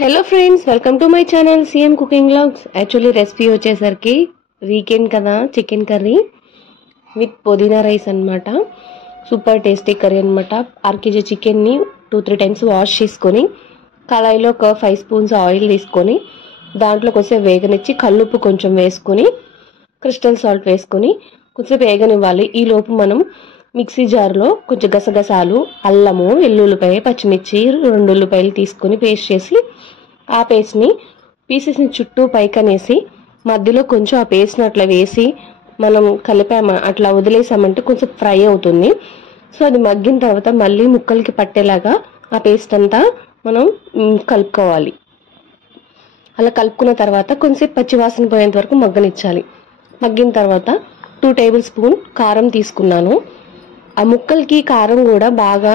Hello friends welcome to my channel CM cooking vlogs. Actually recipe వచ్చేసరికి weekend కదా, chicken curry with పుదీనా rice అన్నమాట। Super tasty curry అన్నమాట। 1 KG chicken ని 2-3 times wash చేసుకొని కళాయిలో ఒక 5 స్పూన్స్ ఆయిల్ తీసుకొని దాంట్లో కొంచెం వేగనిచ్చి కల్లుప్పు కొంచెం వేసుకొని క్రిస్టల్ సాల్ట్ వేసుకొని కొంచెం వేగనివ్వాలి। ఈ లోపు మనం మిక్సీ జార్లో కొంచెం గసగసాలు, అల్లము, వెల్లుల్లిపాయ, పచ్చిమిర్చి, 2 ఉల్లిపాయలు తీసుకొని పేస్ట్ చేసి ఆ పేస్ట్ని పీసెస్ని చుట్టూ పైకనేసి మధ్యలో కొంచెం ఆ పేస్ట్ని అట్లా వేసి మనం కలిపామ అట్లా వదిలేసామంటే కొంచెం ఫ్రై అవుతుంది। సో అది మగ్గిన తర్వాత మళ్ళీ ముక్కలకి పట్టేలాగా ఆ పేస్ట్ అంతా మనం కలుపుకోవాలి। అలా కలుపుకున్న తర్వాత కొంచెం పచ్చివాసన పోయేంత వరకు మగ్గనిచ్చాలి। మగ్గిన తర్వాత 2 టేబుల్ స్పూన్ కారం తీసుకున్నాను। ఆ ముక్కలకి కారం కూడా బాగా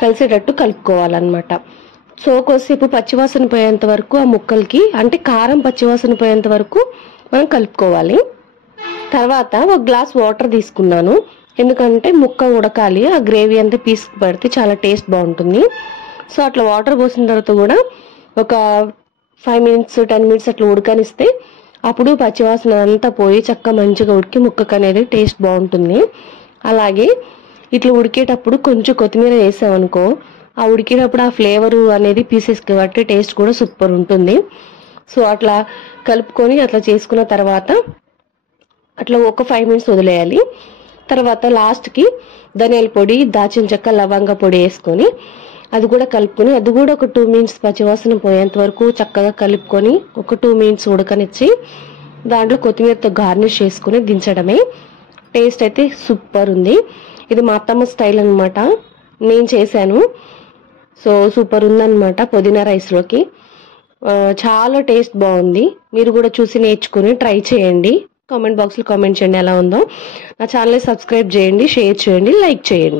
కలిసేటట్టు కలుపుకోవాలన్నమాట। సో కొద్దిసేపు పచ్చివాసన పోయేంత వరకు ఆ ముక్కలకి అంటే కారం పచ్చివాసన పోయేంత వరకు మనం కలుపుకోవాలి। తర్వాత 1 గ్లాస్ వాటర్ తీసుకున్నాను, ఎందుకంటే ముక్క ఉడకాలి, ఆ గ్రేవీ అంతా పీస్కి పడితే చాలా టేస్ట్ బాగుంటుంది। సో అట్లా వాటర్ పోసిన తర్వాత కూడా ఒక 5 మినిట్స్ 10 మినిట్స్ అట్లా ఉడకనిస్తే అప్పుడు పచ్చివాసన అంతా పోయి చక్కగా మంచిగా ఉడికి ముక్కకు అనేది టేస్ట్ బాగుంటుంది। అలాగే ఇట్లా ఉడికేటప్పుడు కొంచెం కొత్తిమీర వేసామనుకో, ఆ ఉడికేటప్పుడు ఆ ఫ్లేవర్ అనేది పీసెస్కి బట్టి టేస్ట్ కూడా సూపర్ ఉంటుంది। సో అట్లా కలుపుకొని అట్లా చేసుకున్న తర్వాత అట్లా ఒక 5 మినిట్స్ వదిలేయాలి। తర్వాత లాస్ట్కి ధనియాల పొడి, దాల్చిన చెక్క, లవంగ పొడి వేసుకొని అది కూడా కలుపుకొని అది కూడా ఒక 2 మినిట్స్ పచ్చివాసన పోయేంత వరకు చక్కగా కలుపుకొని ఒక 2 మినిట్స్ ఉడకనిచ్చి దాంట్లో కొత్తిమీరతో గార్నిష్ చేసుకుని దించడమే। టేస్ట్ అయితే సూపర్ ఉంది। ఇది మా అత్తమ్మ స్టైల్ అన్నమాట, నేను చేశాను। సో సూపర్ ఉందన్నమాట పుదీనా రైస్లోకి, చాలా టేస్ట్ బాగుంది। మీరు కూడా చూసి నేర్చుకుని ట్రై చేయండి, కామెంట్ బాక్స్లో కామెంట్ చేయండి ఎలా ఉందో। నా ఛానల్ని సబ్స్క్రైబ్ చేయండి, షేర్ చేయండి, లైక్ చేయండి।